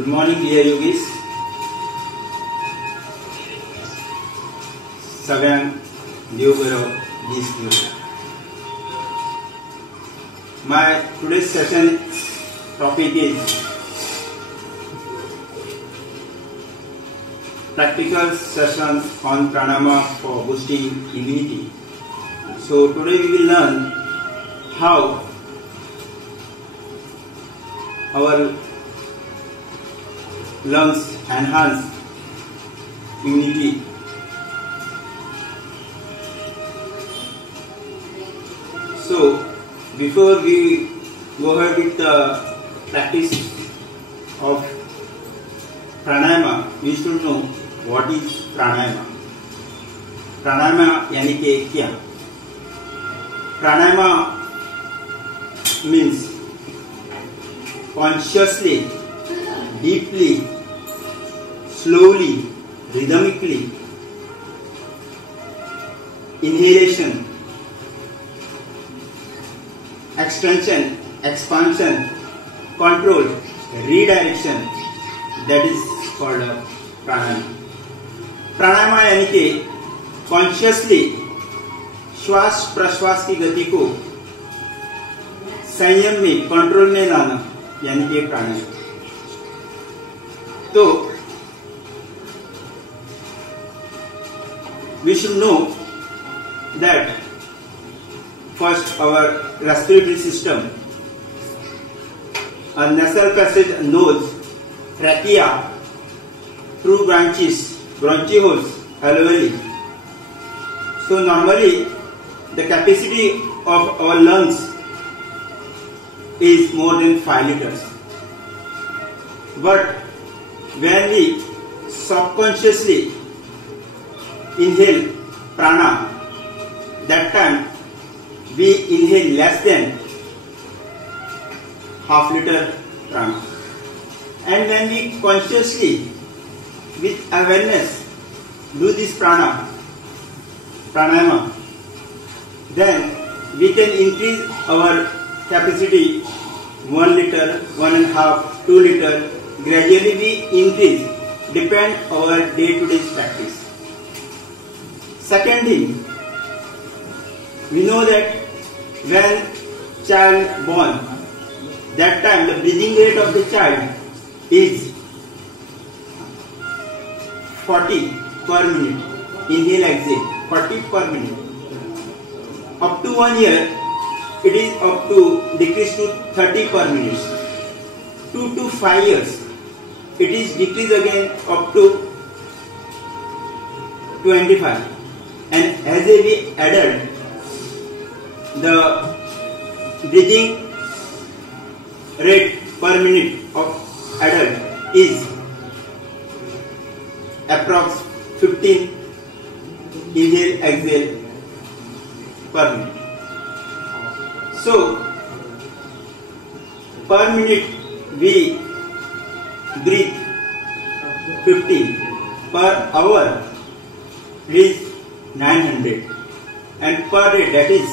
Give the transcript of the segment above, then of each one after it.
Good morning, dear yogis. सगळ्यांक देव बरो दीस दिवं. My today's session topic is practical session on pranayama for boosting immunity. So today we will learn how our lungs enhance immunity. So before we go ahead with the practice of pranayama, we should know what is pranayama. Pranayama यानी कि क्या? Pranayama means consciously, deeply, slowly, rhythmically inhalation, extension, expansion, control, redirection, that is called pranayama. प्राणायाम यानी कि consciously श्वास प्रश्वास की गति को संयम में, कंट्रोल में लाना यानी कि प्राणायाम. तो we should know that first our respiratory system, a nasal passage, nose, trachea, through branches, bronchioles, alveoli. So normally the capacity of our lungs is more than 5 liters. But when we subconsciously inhale prana, that time we inhale less than half liter prana. And when we consciously, with awareness, do this pranayama, then we can increase our capacity 1 liter, 1.5, 2 liter. Gradually we increase, depend our day-to-day practice. Second thing, we know that when child born, that time the breathing rate of the child is 40 per minute. Inhale, exhale, 40 per minute. Up to 1 year, it is up to decrease to 30 per minute. 2 to 5 years, it is decrease again up to 25. And as a adult, the breathing rate per minute of adult is approx 15 inhale exhale per minute. So per minute we breathe 15, per hour it is 900, and per day, that is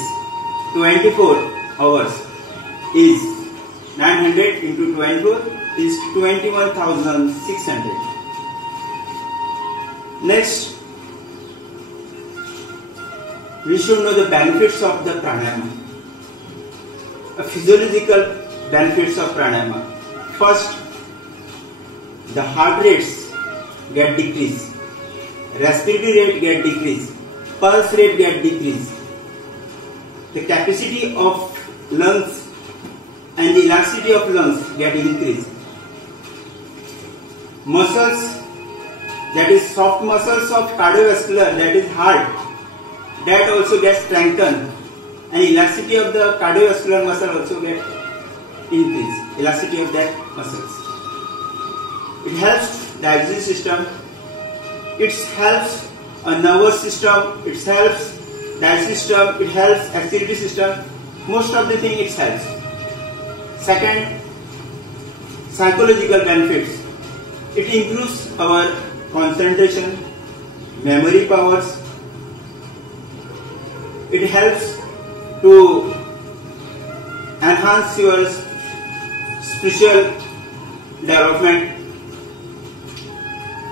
24 hours, is 900 into 24 is 21,600. Next, we should know the benefits of the pranayama. Physiological benefits of pranayama. First, the heart rates get decreased, respiratory rate get decreased, pulse rate get decreased, the capacity of lungs and the elasticity of lungs get increased. Muscles, that is soft muscles of cardiovascular, that is heart, that also gets strengthened, and elasticity of the cardiovascular muscle also get increased, elasticity of that muscles. It helps digestive system, it helps a nervous system, it helps digestive system, it helps acidity system, most of the thing it helps. Second, psychological benefits. It improves our concentration, memory powers. It helps to enhance your spiritual development.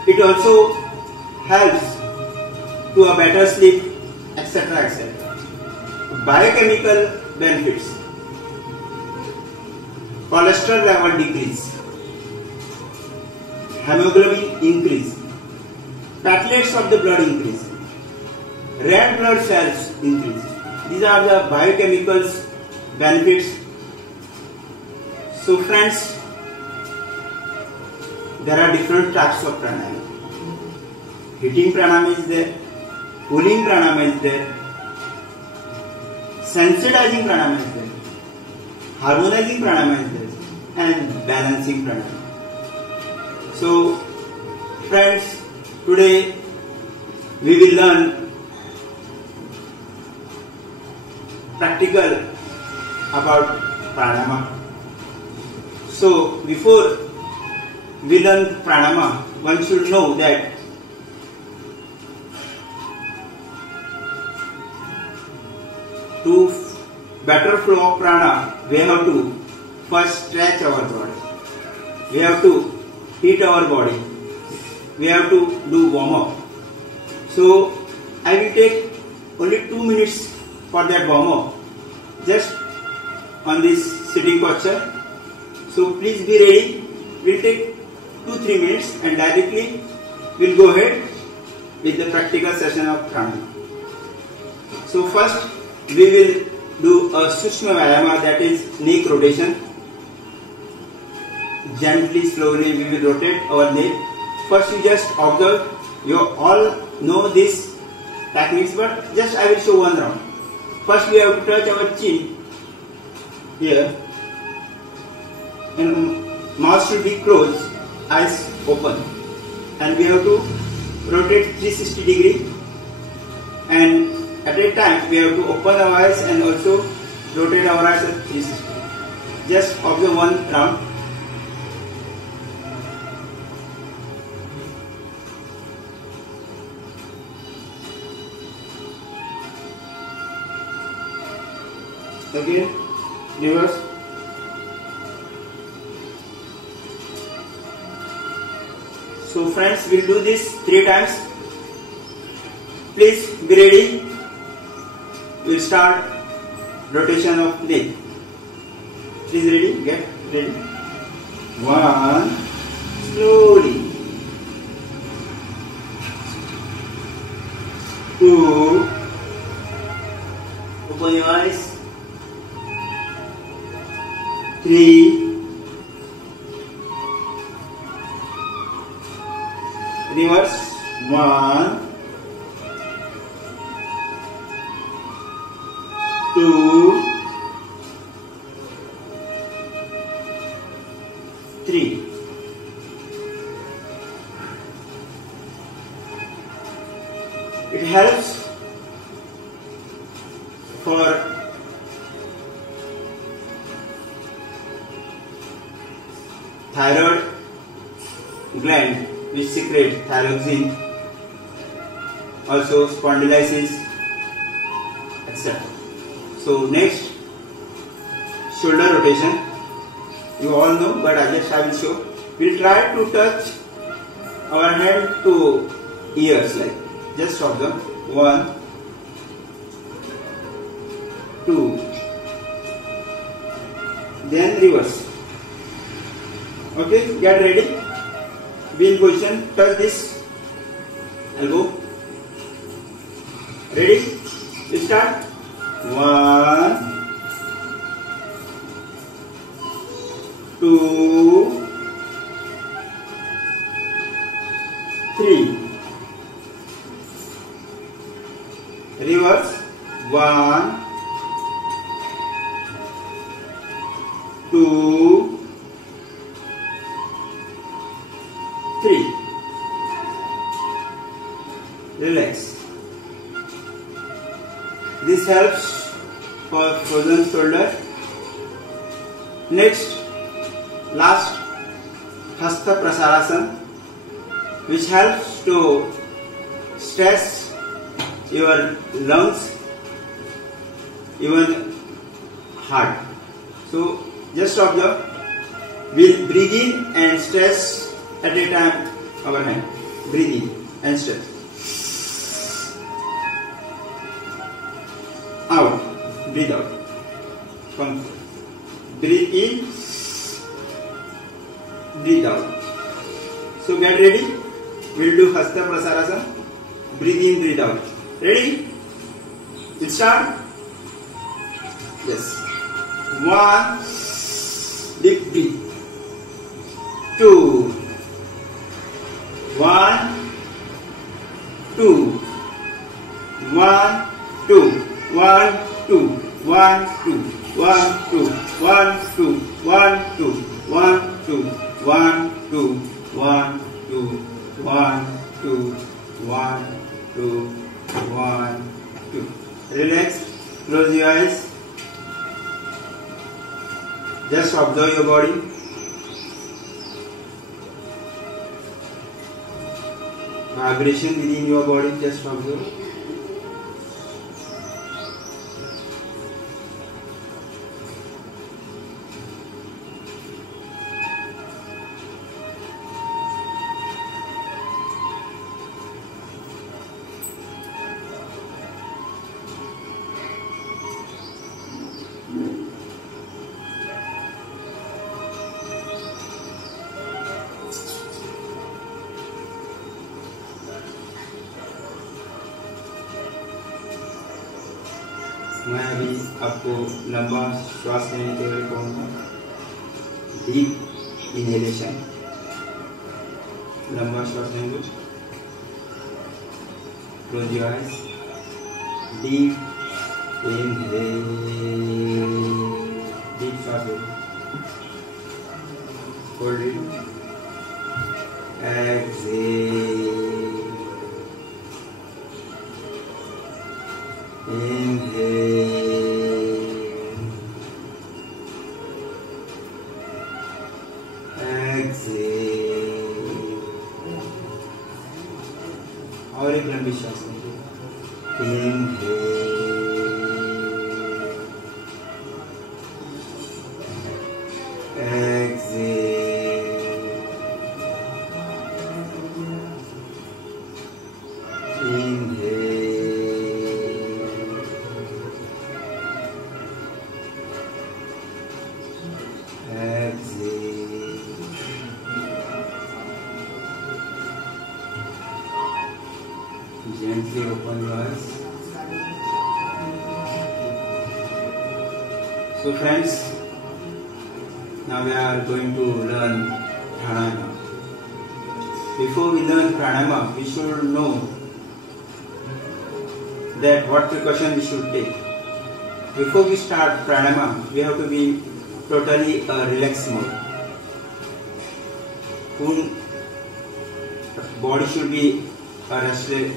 It also helps to a better sleep, etc. etc. Biochemical benefits. Cholesterol level decrease, hemoglobin increase, platelets of the blood increase, red blood cells increase. These are the biochemicals benefits. So friends, there are different types of pranayama. Heating pranayama is there, cooling pranayama is there, sensitizing pranayama is there, harmonizing pranayama is there, and balancing pranayama. So friends, today we will learn practical about pranayama. So before we learn pranayama, one should know that to better flow of prana, we have to first stretch our body. We have to heat our body. We have to do warm up. So I will take only 2 minutes for that warm up, just on this sitting posture. So please be ready. We'll take 2-3 minutes and directly we'll go ahead with the practical session of prana. So first we will do a Sushma Vyayama, that is neck rotation. Gently, slowly we will rotate our neck. First you just observe. You all know these techniques, but just I will show one round. First we have to touch our chin here, and mouth should be closed, eyes open, and we have to rotate 360 degree, and at a time we have to open our eyes and also rotate our eyes at 360. Just observe one round. Again, reverse. So friends, we'll do this 3 times. Please be ready. We'll start rotation of neck. Please ready, get ready. 1, slowly. 2, open your eyes. 3, reverse. 1, 2, 3. It helps for thyroid gland, which secretes thyroxine, also spondylitis, etc. So next, shoulder rotation. You all know, but I will show. We'll try to touch our hand to ears, like just observe. 1, 2, then reverse. Okay, get ready. Be in position. Touch this elbow. Ready? We start. 1, 2, 3. Reverse. 1, 2, 3. Relax. This helps for frozen shoulder. Next, last, Hasta Prasarasana, which helps to stress your lungs, even heart. So just observe. We'll breathe in and stress at a time our hand. Breathe in and stretch. Out. Breathe out. Come. Breathe in. Breathe out. So get ready. We'll do Hasta Prasarasana. Breathe in, breathe out. Ready? We'll start. Yes. 1. Deep breathe. 2. 1, 2. 1, 2. 1, 2. 1, 2. 1, 2. 1, 2. 1, 2. 1, 2. 1, 2. 1, 2. 1, 2. 1, 2. 1, 2. Relax. Close your eyes. Just observe your body. Vibration within your body. Just observe. मैं अभी आपको लंबा श्वास लेने के लिए कहूँगा. Deep inhalation. लंबा श्वास लेंगे. Close your eyes. Deep inhale. Deep श्वास लेंगे. Hold it. Exhale. Inhale, exhale. और एक लंबी श्वास लीजिए. Inhale, exhale. Inhale. Gently open your eyes. So friends, now we are going to learn pranayama. Before we learn pranayama, we should know that what precaution we should take. Before we start pranayama, we have to be totally relaxed mode. Body should be rested,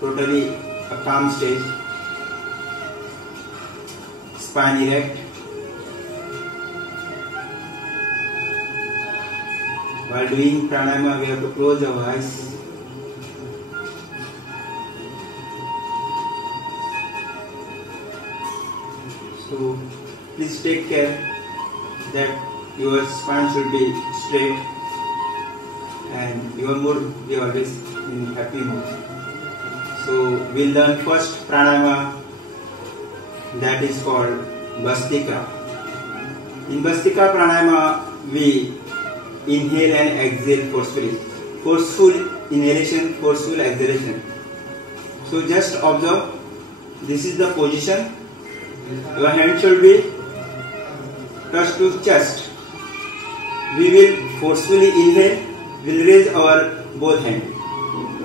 totally a calm stage. Spine erect. While doing pranayama, we have to close our eyes. So please take care that your spine should be straight and your mood be always in happy mood. So we'll learn first pranayama, that is called Bhastika. In Bhastika pranayama, we inhale and exhale forcefully. Forceful inhalation, forceful exhalation. So just observe. This is the position. Your hand should be touched to chest. We will forcefully inhale. We'll raise our both hands.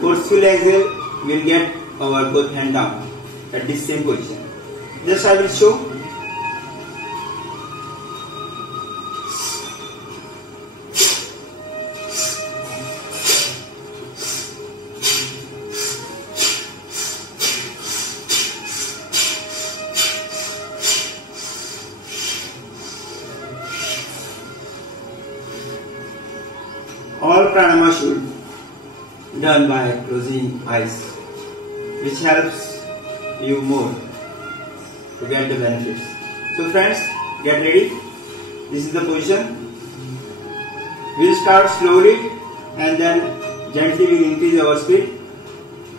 Forcefully exhale. We'll get our both hand down at this same position. Just I will show. All pranayama should be done by closing eyes, which helps you more to get the benefits. So friends, get ready. This is the position. We'll start slowly and then Gently we will increase our speed.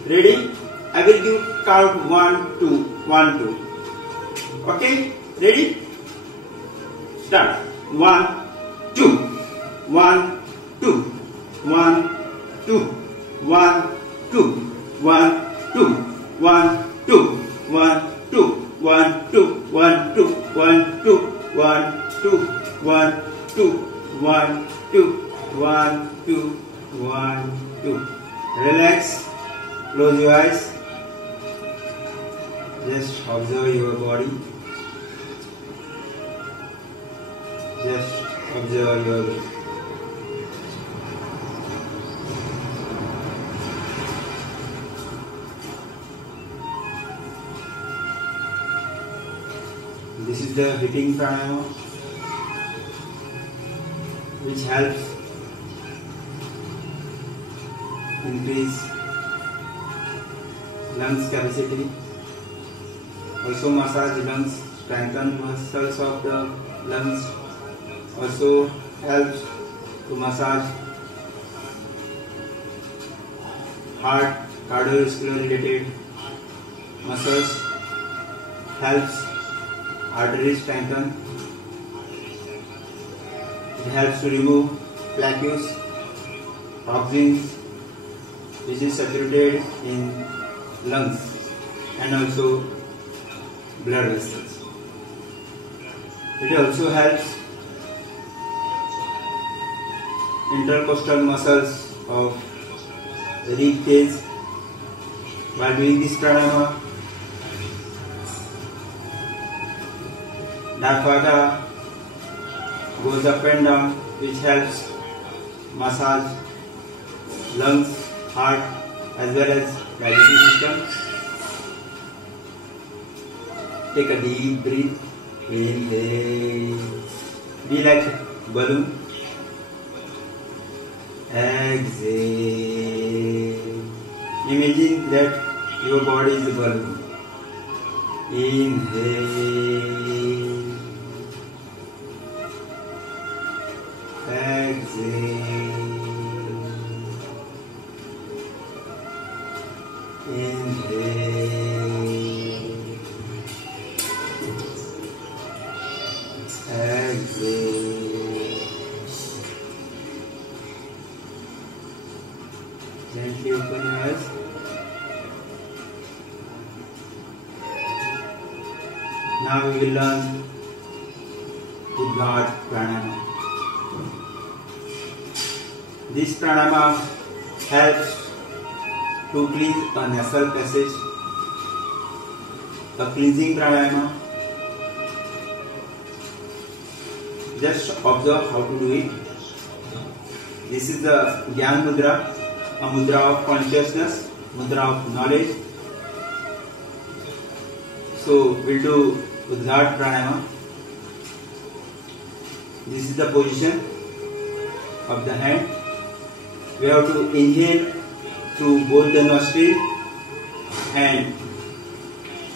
Ready? I will give count 1, 2, 1, 2. Okay? Ready? Start. 1, 2, 1, 2, 1, 2, 1, 2, 1, 2, 1, 2, 1, 2, 1, 2, 1, 2, 1, 2, 1, 2, 1, 2, 1, 2, 1, 2, 1, 2. Relax. Close your eyes. Just observe your body. Just observe your body. This is the hitting pranayama, which helps increase lungs capacity. Also massage lungs, strengthen muscles of the lungs. Also helps to massage heart, cardiovascular related muscles. Helps arteries strengthen. It helps to remove plaques, toxins which is saturated in lungs and also blood vessels. It also helps intercostal muscles of the rib cage. While doing this pranayama, diaphragm goes up and down, which helps massage lungs, heart as well as digestive system. Take a deep breath. Inhale. Be like balloon. Exhale. Imagine that your body is a balloon. Inhale. Exhale. Inhale. Exhale. Gently open your eyes. Now we will learn Udgat Pranayama. This pranayama helps to cleanse a nasal passage. A cleansing pranayama. Just observe how to do it. This is the Gyan Mudra, a mudra of consciousness, mudra of knowledge. So we'll do Udgat Pranayama. This is the position of the hand. We have to inhale through both the nostrils and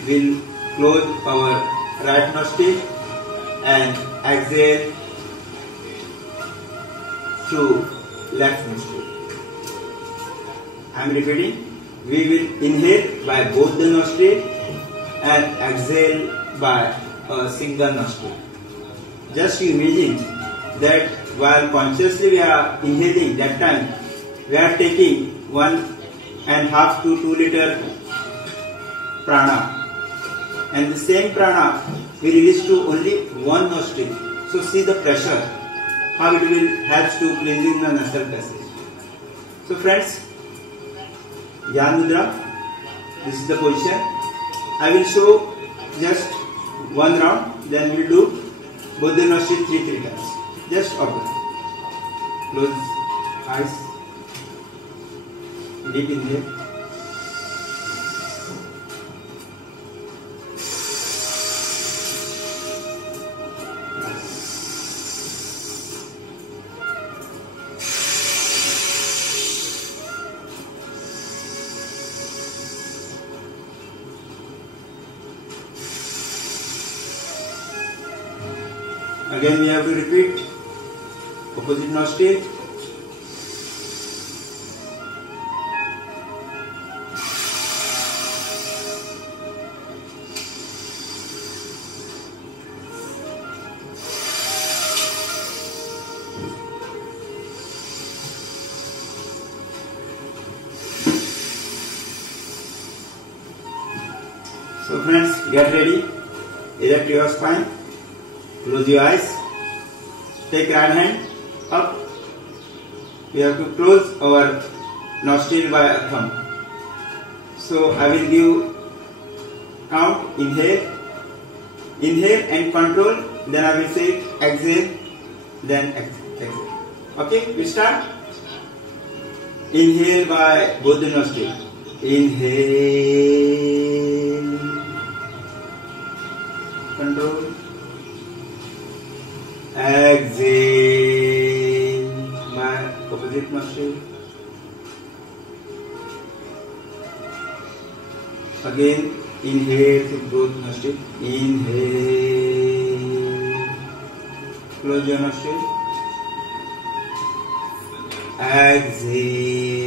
we'll close our right nostril and exhale through left nostril. I am repeating. We will inhale by both the nostril and exhale by a single nostril. Just imagine that while consciously we are inhaling, that time we are taking 1.5 to 2 liter prana, and the same prana we release to only one nostril. So see the pressure, how it will help to cleansing the nasal passage. So friends, Gyan Mudra, this is the position. I will show just one round, then we will do both the nostrils 3 times. Just observe. Close eyes. Deep inhale. Again we have to repeat. Opposite nostril. So friends, get ready. Erect your spine. Close your eyes. Take right hand up. We have to close our nostril by a thumb. So I will give count. Inhale and control. Then I will say exhale. Then exhale. Okay, we start. Inhale by both the nostrils. Inhale. Control. Exhale by opposite nostril. Again, inhale to both nostrils. Inhale. Close your nostril. Exhale.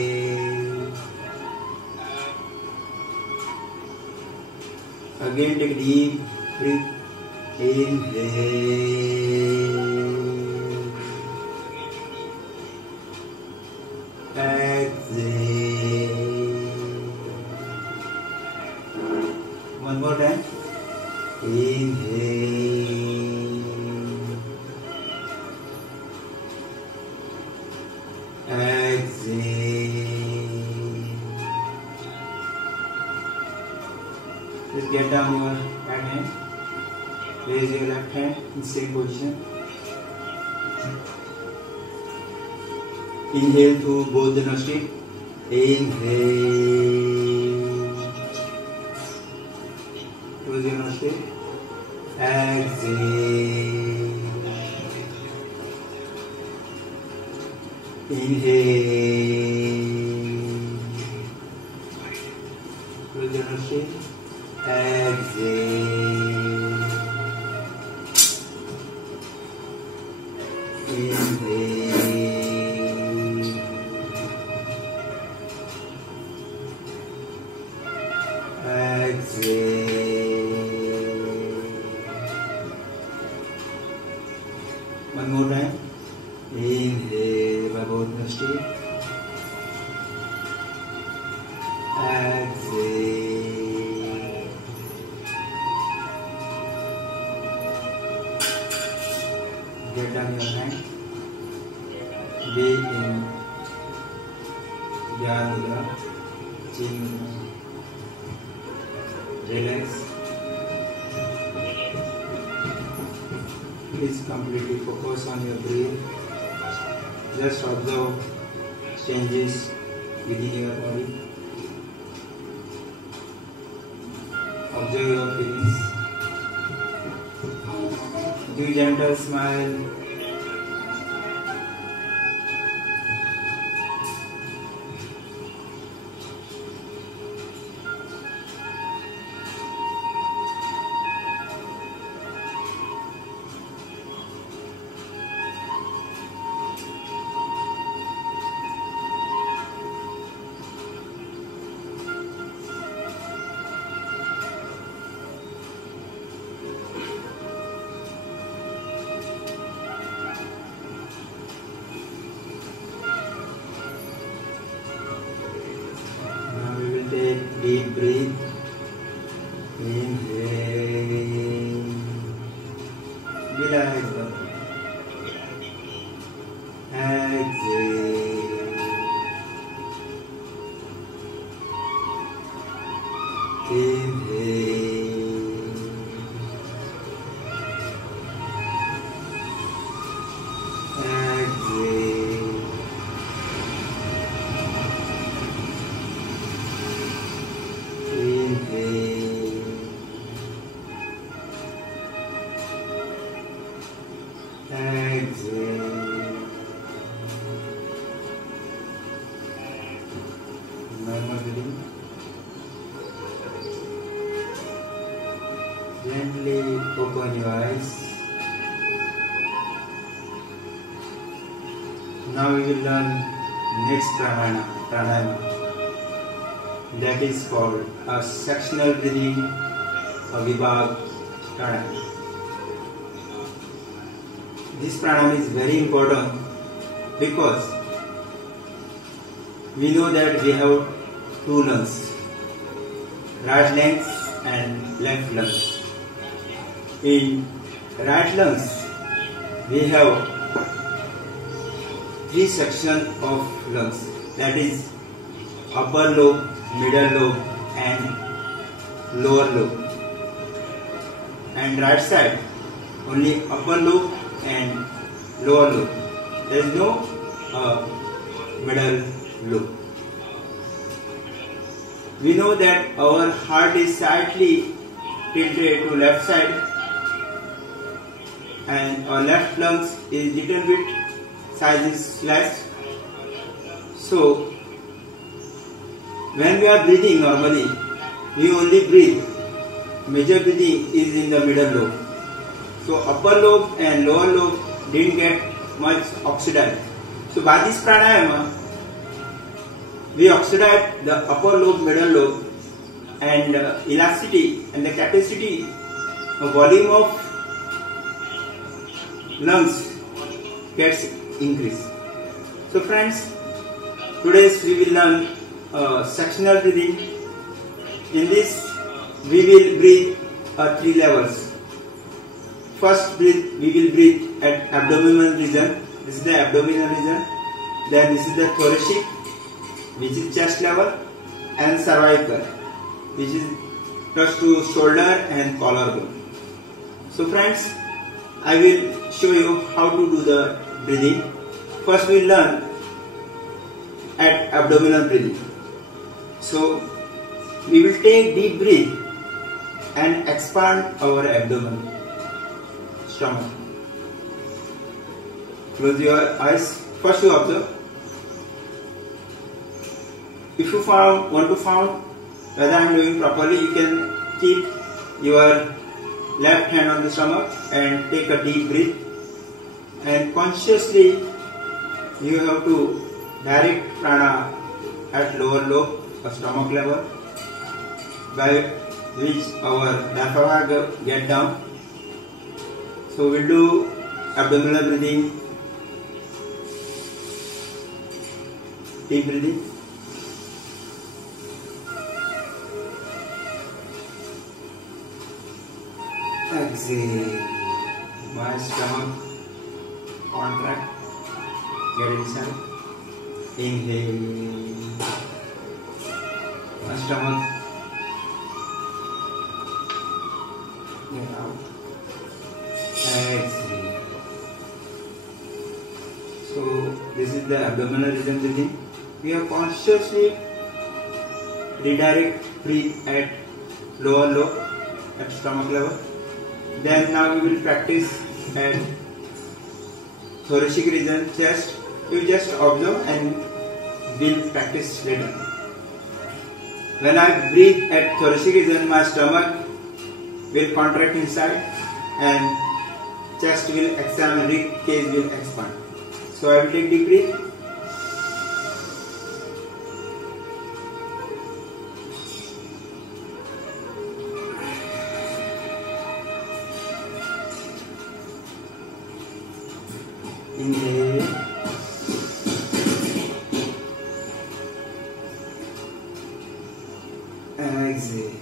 Again, take a deep breath. Inhale. Exhale. One more time. Inhale. Exhale. Just get down your right hand. Raise your left hand in same position. Inhale through both the nostrils. Inhale. Close your nostril. Exhale. Inhale. Close your nostril. Exhale. Inhale. Exhale. One more time. Inhale by both nostrils. Exhale. Get down your hand. Be in Dhyan Mudra. Chin Mudra. Relax. Please completely focus on your breath. Just observe changes within your body. Observe your feelings. Do gentle smile. Take deep breath. Inhale. Relax. Exhale. Inhale. Exhale. Inhale. Exhale. Normal breathing. Gently open your eyes. Now we will learn next pranayama. That is called a sectional breathing, a Vibhag pranayama. This pranayama is very important because we know that we have two lungs, right lungs and left lungs. In right lungs, we have three sections of lungs, that is upper lobe, middle lobe and lower lobe. And right side, only upper lobe and lower lobe. There is no middle lobe. We know that our heart is slightly tilted to left side and our left lungs is little bit size is less. So when we are breathing normally, we only breathe. Major breathing is in the middle lobe. So upper lobe and lower lobe didn't get much oxidized. So by this pranayama, we oxidize the upper lobe, middle lobe, and elasticity and the capacity of volume of lungs gets increased. So friends, today we will learn sectional breathing. In this, we will breathe 3 levels. First breath, we will breathe at abdominal region. This is the abdominal region. Then this is the thoracic, which is chest level, and cervical, which is close to shoulder and collarbone. So friends, I will show you how to do the breathing. First we will learn at abdominal breathing. So we will take deep breath and expand our abdomen, stomach. Close your eyes. First you observe. If you want to find whether I am doing properly, you can keep your left hand on the stomach and take a deep breath, and consciously you have to direct prana at lower lobe or stomach level, by which our diaphragm get down. So we'll do abdominal breathing, deep breathing. Exhale. My stomach contract, get inside. Inhale. My stomach get out. Exhale. So this is the abdominal rhythm breathing. We have consciously redirect breathe at lower lobe, at stomach level. Then now we will practice at thoracic region, chest. You just observe and we'll practice later. When I breathe at thoracic region, my stomach will contract inside and chest will expand, rib cage will expand. So I will take deep breath. Inhale. Exhale.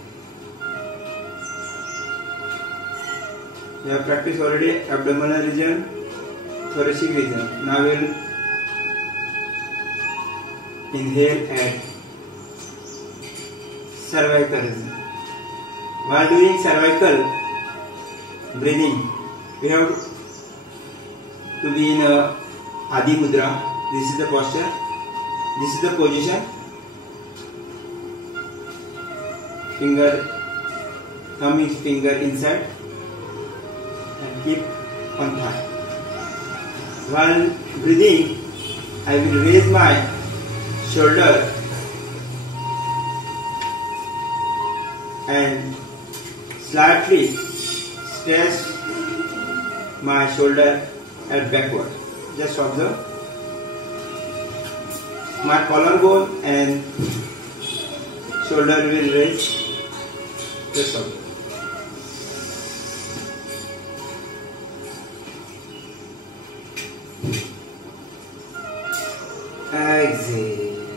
We have practiced already abdominal region, thoracic region. Now we will inhale at cervical region. While doing cervical breathing, we have to be in a Adi Mudra. This is the posture. This is the position. Thumb is finger inside and keep on thigh. While breathing, I will raise my shoulder and slightly stretch my shoulder at backward. Just observe. My collarbone and shoulder will raise. Just observe. Exhale.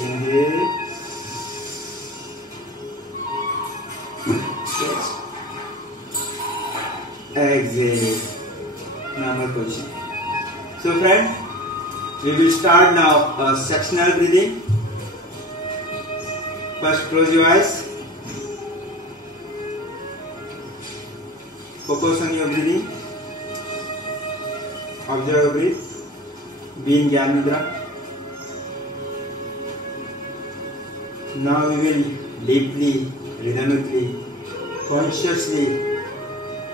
Inhale. Chest. Exhale. Normal position. So friends, we will start now a sectional breathing. First close your eyes. Focus on your breathing. Observe your breath. Be in Gyan Mudra. Now we will deeply, rhythmically, consciously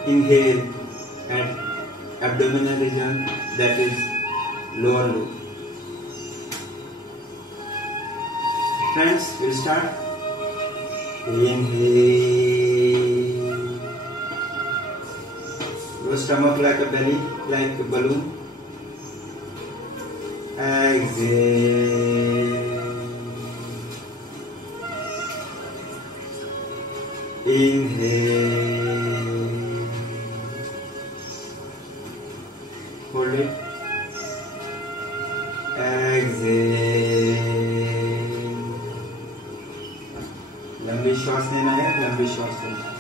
inhale at abdominal region, that is lower lobe. Friends, we'll start. Inhale. Your stomach like a belly, like a balloon. Exhale. Inhale. Hold it. Exhale. लंबी श्वास लेना है, लंबी श्वास लेना है.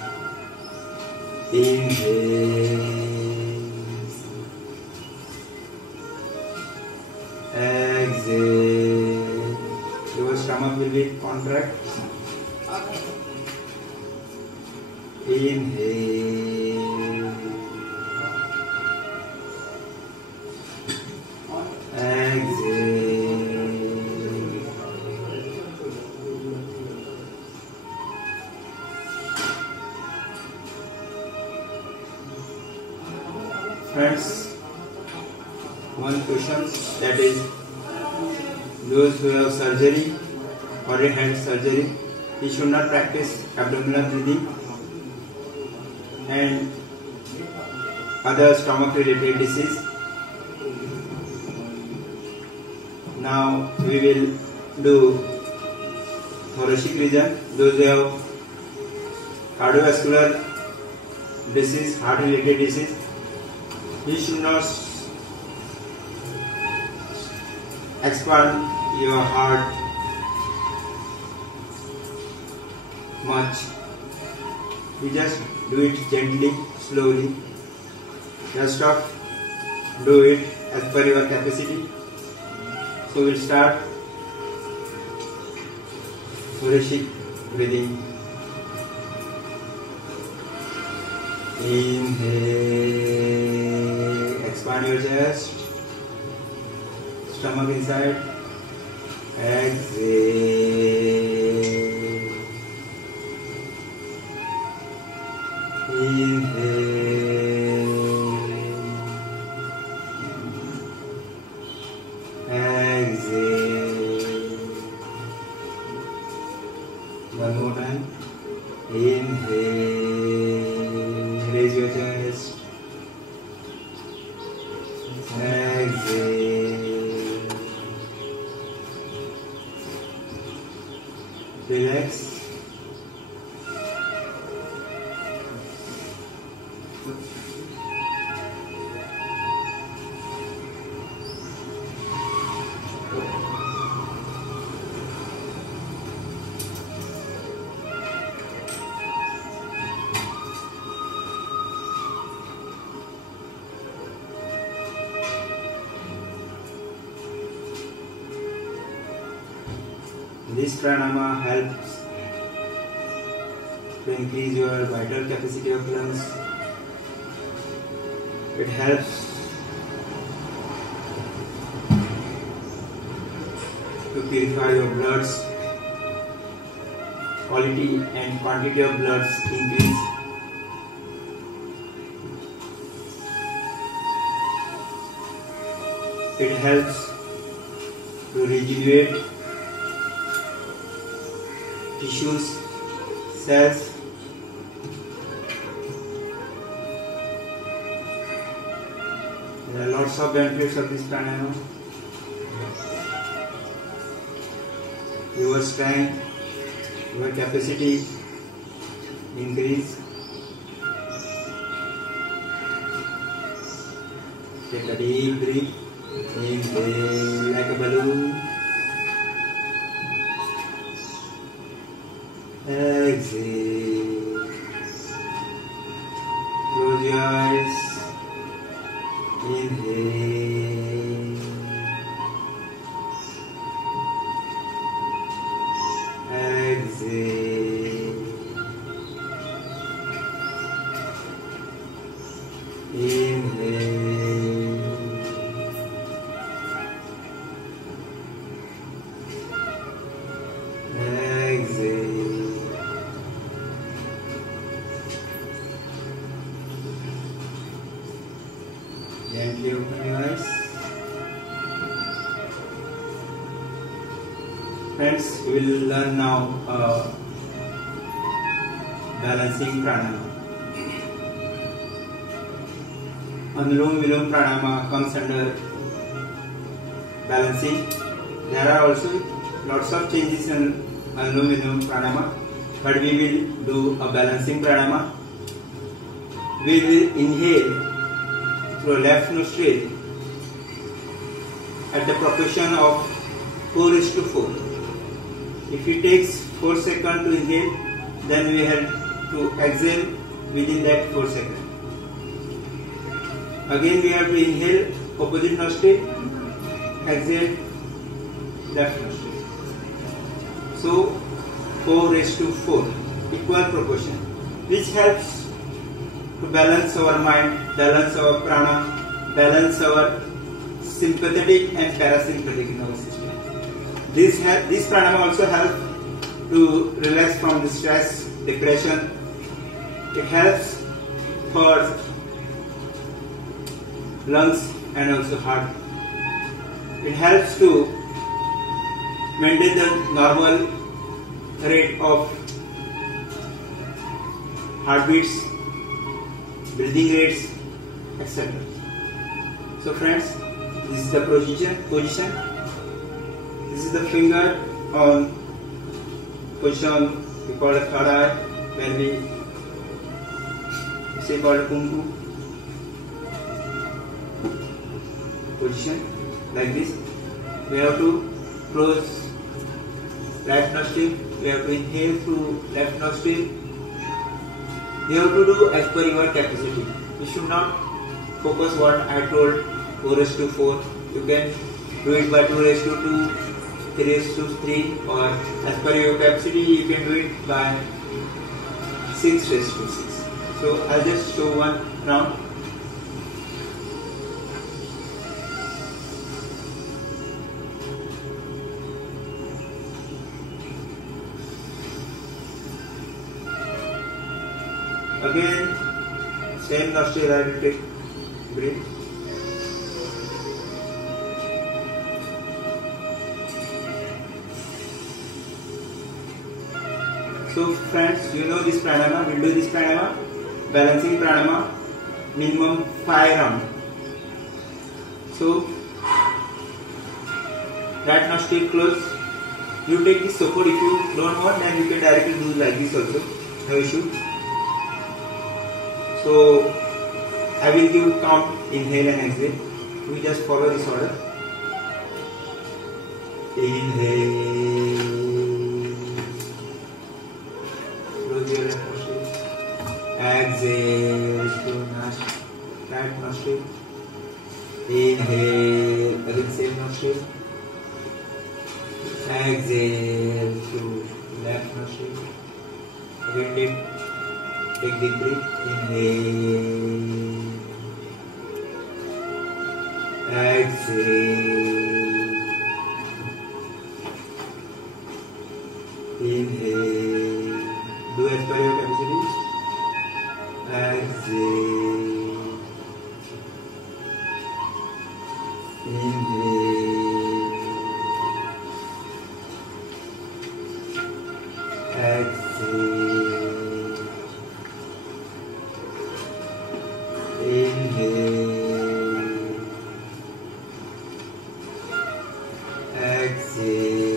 Inhale. Exhale. Your stomach will be contract. Inhale. Exhale. Friends, one question, that is, those who have surgery, already had surgery, he should not practice abdominal breathing and other stomach related disease. Now we will do thoracic region. Those who have cardiovascular disease, heart related disease, you should not expand your heart much. You just do it gently, slowly. Just do it as per your capacity. So we'll start thoracic breathing. Inhale. Expand your chest. Stomach inside. Exhale. Inhale. Exhale. One more time. Inhale. Raise your chest. Exhale. Relax. This pranayama helps to increase your vital capacity of lungs. It helps to purify your bloods. Quality and quantity of bloods increase. It helps to regenerate tissues, cells. There are lots of benefits of this pranayama. Your strength, your capacity increase. Take a deep breath. Inhale like a balloon. Exhale. Close your eyes. Inhale. Exhale. Inhale. Exhale. Gently open your eyes. Friends, we will learn now balancing pranayama. Anulom Vilom pranayama comes under balancing. There are also lots of changes in Anulom Vilom pranayama, but we will do a balancing pranayama. We will inhale through left nostril at the proportion of 4:4. If it takes 4 seconds to inhale, then we have to exhale within that 4 seconds. Again we have to inhale opposite nostril, exhale left nostril. So 4:4, equal proportion, which helps to balance our mind, balance our prana, balance our sympathetic and parasympathetic nervous system. This pranayama also helps to relax from the stress, depression. It helps for lungs and also heart. It helps to maintain the normal rate of heartbeats, breathing rates, etc. So friends, this is the position. This is the finger on position we call a third eye, where we say called kumku. Position like this. We have to close right nostril. We have to inhale through left nostril. You have to do as per your capacity. You should not focus what I told 4:4. You can do it by 2:2, 3:3, or as per your capacity you can do it by 6:6. So I'll just show one round. Again, same nostril I will take breathe. So friends, you know this pranayama, we'll do this pranayama, balancing pranayama, minimum 5 rounds. So, right nostril close. You take this support. If you don't want, then you can directly do like this also, no issue. So, I will give count, inhale and exhale. We just follow this order. Inhale. Close your left nostril. Exhale through right nostril. Inhale, again same nostril. Exhale through left nostril. Again take deep breath. Inhale. Exhale. Inhale. Do as per your capacity. Exhale. Inhale. Exhale. Inhale. Exhale.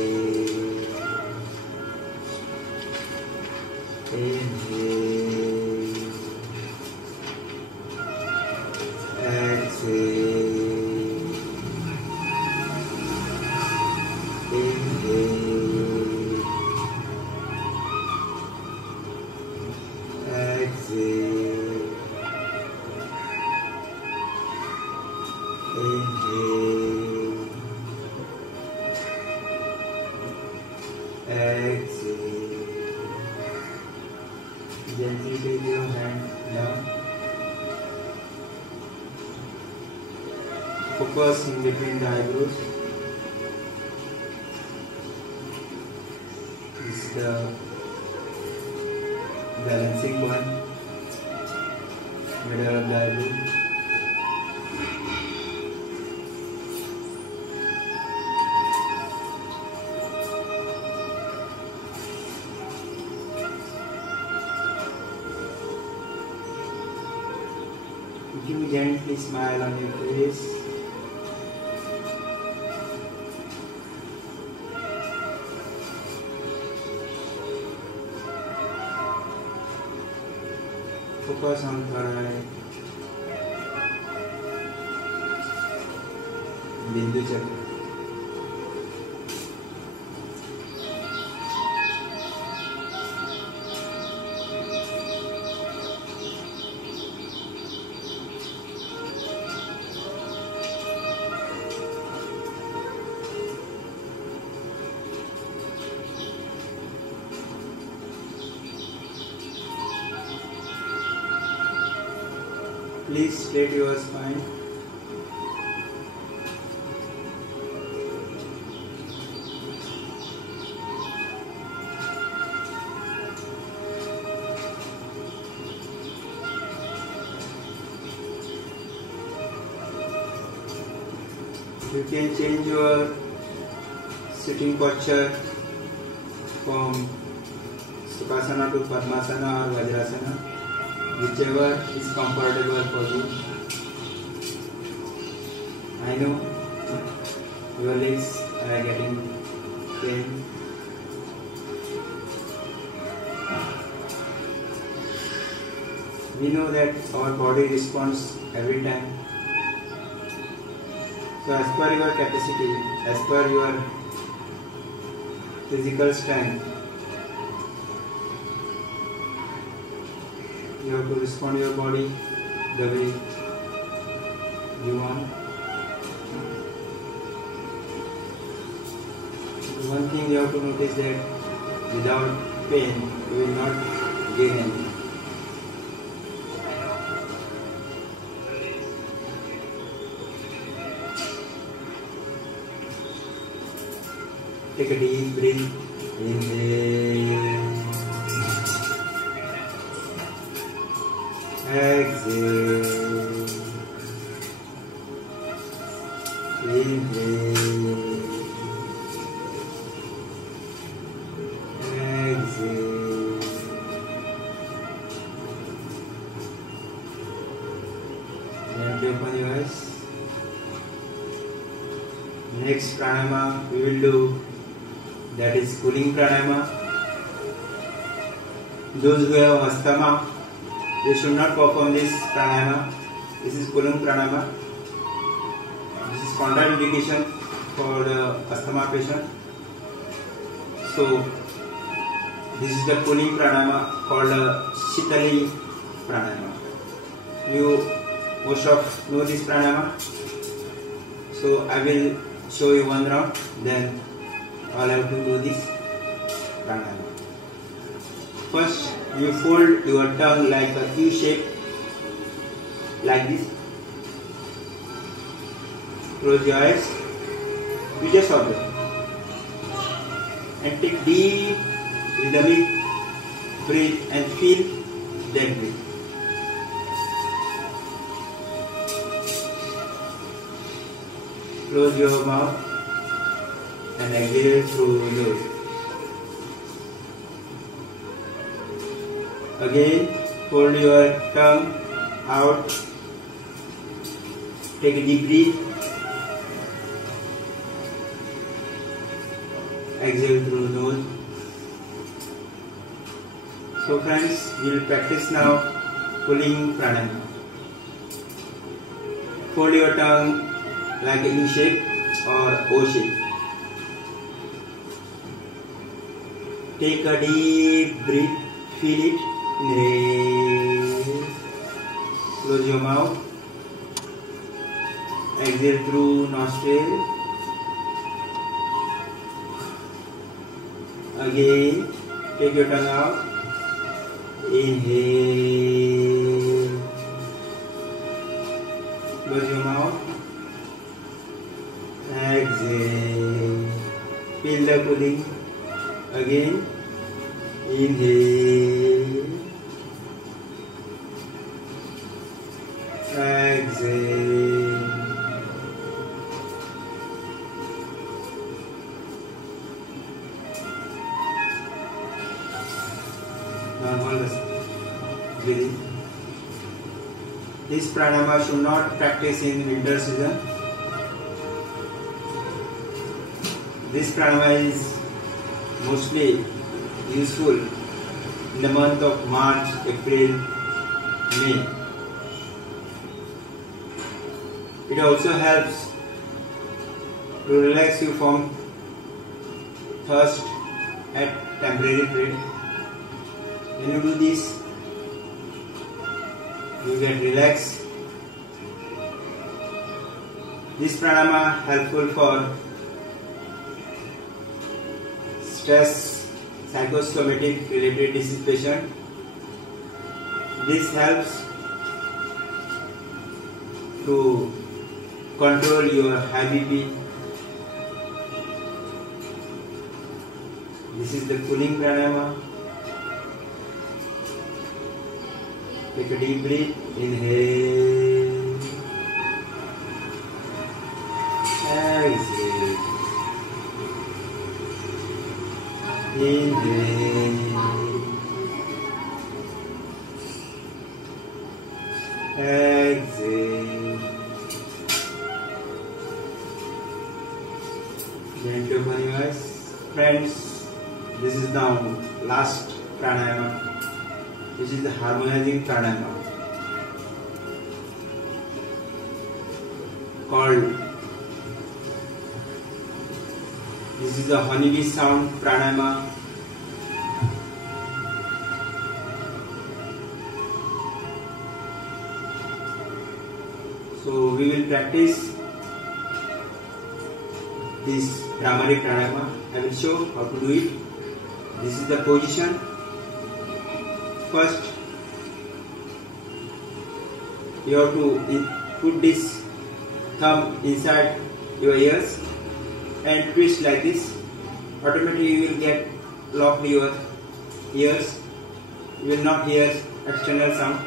Inhale. Exhale. Inhale. Exhale. your hand down. Focus in between the eyebrows. This is the balancing point, middle of the eyebrow. You gently smile on your face. Focus on third eye. Bindu chakra. Please straighten your spine. You can change your sitting posture from Sukhasana to Padmasana or Vajrasana, whichever is comfortable for you. I know your legs are getting pain. We know that our body responds every time. So as per your capacity, as per your physical strength, you have to respond your body the way you want. One thing you have to notice that without pain you will not gain anything. Take a deep breath, inhale, exhale, inhale, exhale, gently open your eyes. Next pranayama we will do, that is cooling pranayama. Those who have asthma, they should not perform this pranayama. This is cooling pranayama. This is contraindication for the asthma patient. So this is the cooling pranayama called Shitali pranayama. You most of know this pranayama. So I will show you one round, then all have to do this pranayama. First, you fold your tongue like a U shape, like this. Close your eyes. You just observe and take deep rhythmic breath and feel that breath. Close your mouth and exhale through nose. Again, hold your tongue out. Take a deep breath. Exhale through nose. So friends, we will practice now cooling pranayama. Fold your tongue like a U shape or O shape. Take a deep breath, feel it, inhale, close your mouth, exhale through nostril, again take your tongue out, Inhale. Close your mouth. Exhale. Feel the cooling. Again. Inhale. Exhale. Normal breathing. This pranayama should not practice in winter season. This pranayama is mostly useful in the month of March, April, May. It also helps to relax you from thirst at temporary period. When you do this, you get relaxed. This pranayama helpful for stress, psychosomatic related disease patient. This helps to control your high BP. This is the cooling pranayama. Take a deep breath. Inhale. Exhale. Inhale. Exhale. Gently open your eyes. Friends, this is now last pranayama. This is the harmonizing pranayama called, this is the honeybee sound pranayama. So we will practice this Bhramari pranayama. I will show how to do it. This is the position. First, you have to put this thumb inside your ears and twist like this. Automatically you will get locked your ears. You will not hear external sound.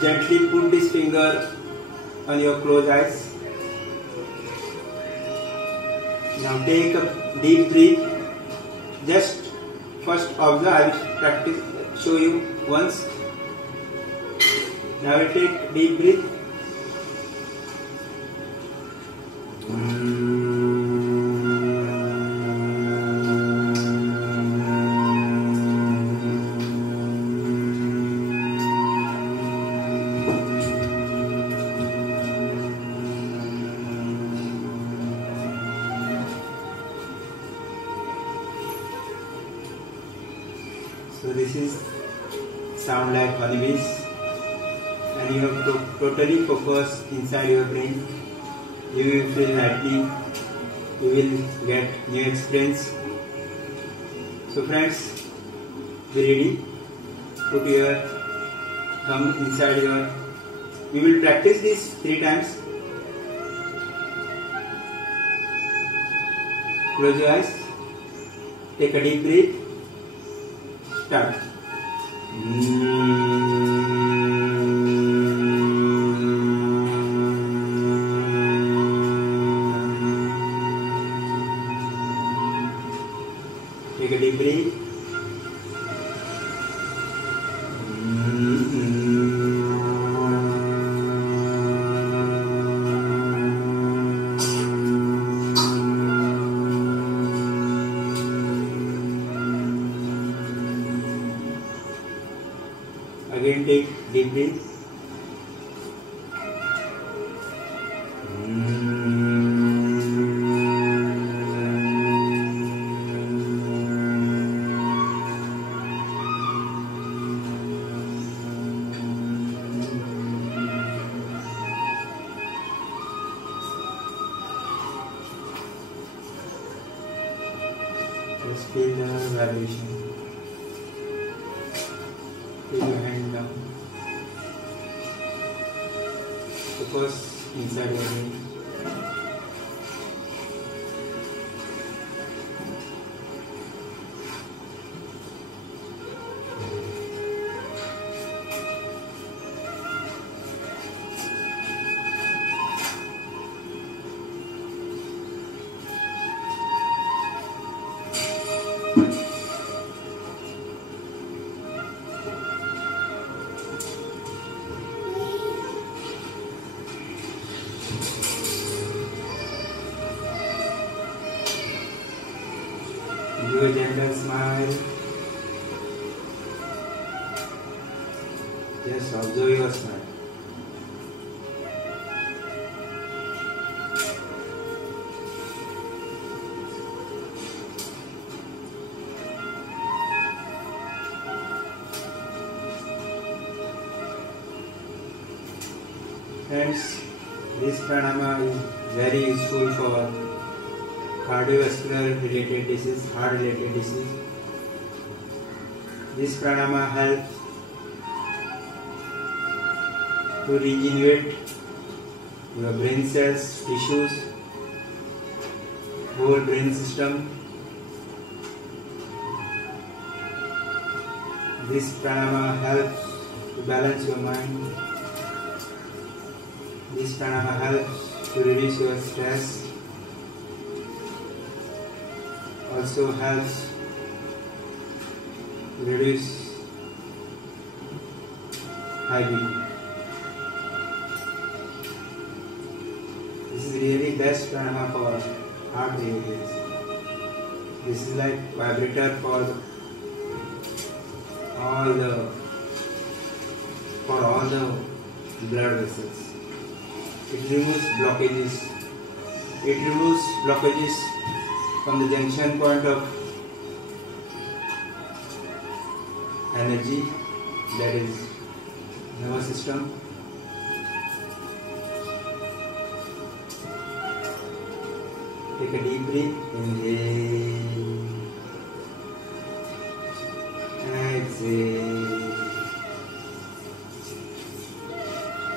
Gently put this finger on your closed eyes. Now take a deep breath. Just first observe. I will practice. Show you once. Now I will take deep breath. So this is sound like honeybees, and you have to totally focus inside your brain. You will feel happy. You will get new experience. So friends, be ready. Put your thumb inside your. We will practice this 3 times. Close your eyes. Take a deep breath. Start. Take a deep breath. Again take deep breath. Just feel the vibration. now. Focus inside your brain. Do a gentle smile. Just observe your smile. Friends, this pranayama is very useful for cardiovascular related disease, heart related disease. This pranayama helps to regenerate your brain cells, tissues, whole brain system. This pranayama helps to balance your mind. This pranayama helps to reduce your stress. Also helps to reduce high BP. This is really best pranayama for heart disease. This is like vibrator for all the blood vessels. It removes blockages. It removes blockages from the junction point of energy, that is nervous system. Take a deep breath. Inhale. Exhale.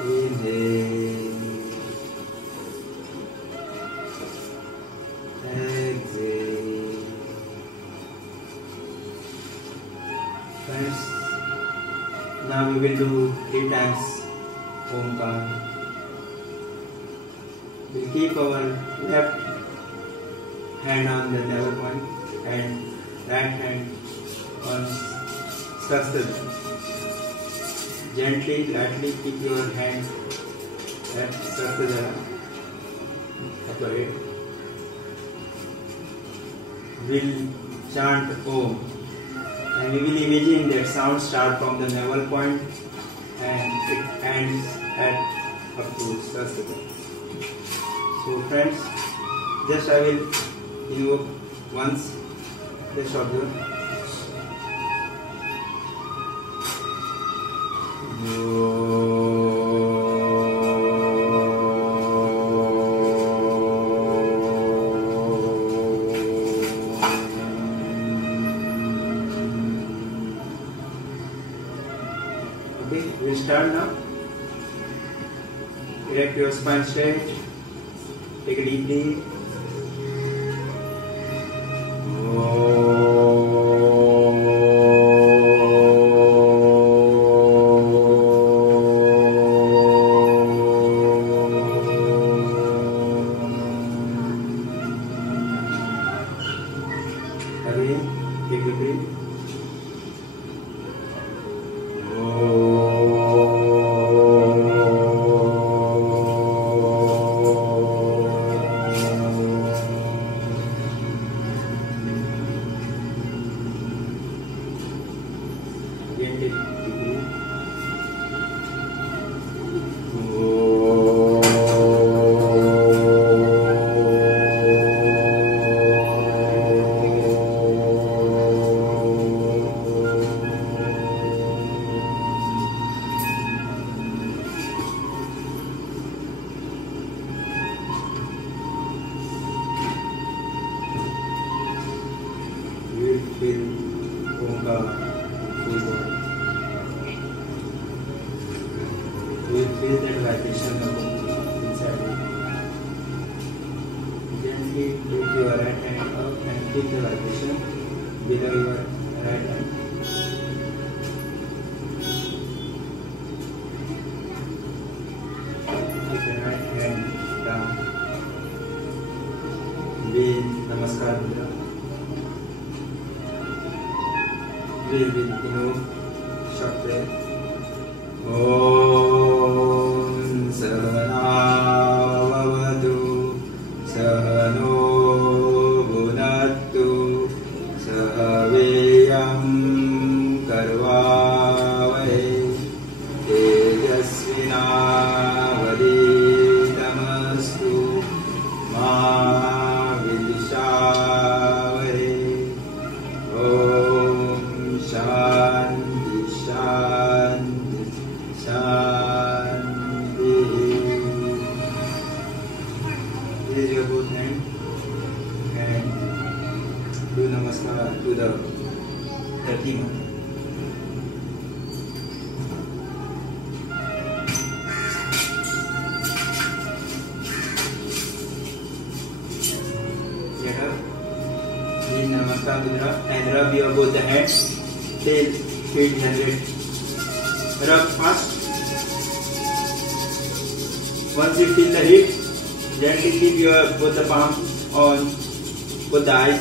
Inhale. Exhale. Friends, now we will do 3 times Omkar. We'll keep our left hand on the navel point and right hand on Sahasrara. Gently, lightly keep your hand at Sahasrara, upper head. We'll chant Om and we will imagine that sound start from the navel point and it ends at up to Sahasrara. So friends, just I will invoke once, just observe. Okay, we'll start now. Erect your spine straight. Take a deep breath. Again, take a breath. feel that vibration inside you. Gently lift your right hand up and feel the vibration below your right hand. Keep the right hand down. Breathe Namaskar Mudra. Breathe with inward short breath. Om Sahanavavatu Sahano Bhunattu Sahaveyam Karvavahe Tejasvinavaditamastu Ma Vidishavahe. Om Shanti Shanti Shanti. Raise your both hands and do namaskar to the Dharti Mata. Get up. Please namaskar mudra and rub your both the hands till feet generate. Rub fast. Once you feel the heat, gently keep your both the palms on both the eyes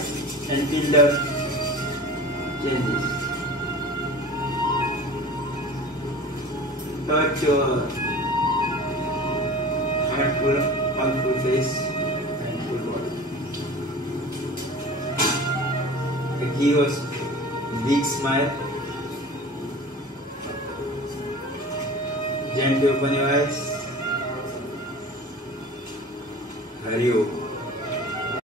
and feel the changes. Touch your full face and full body. Give us big smile. Gently open your eyes. Hari Om.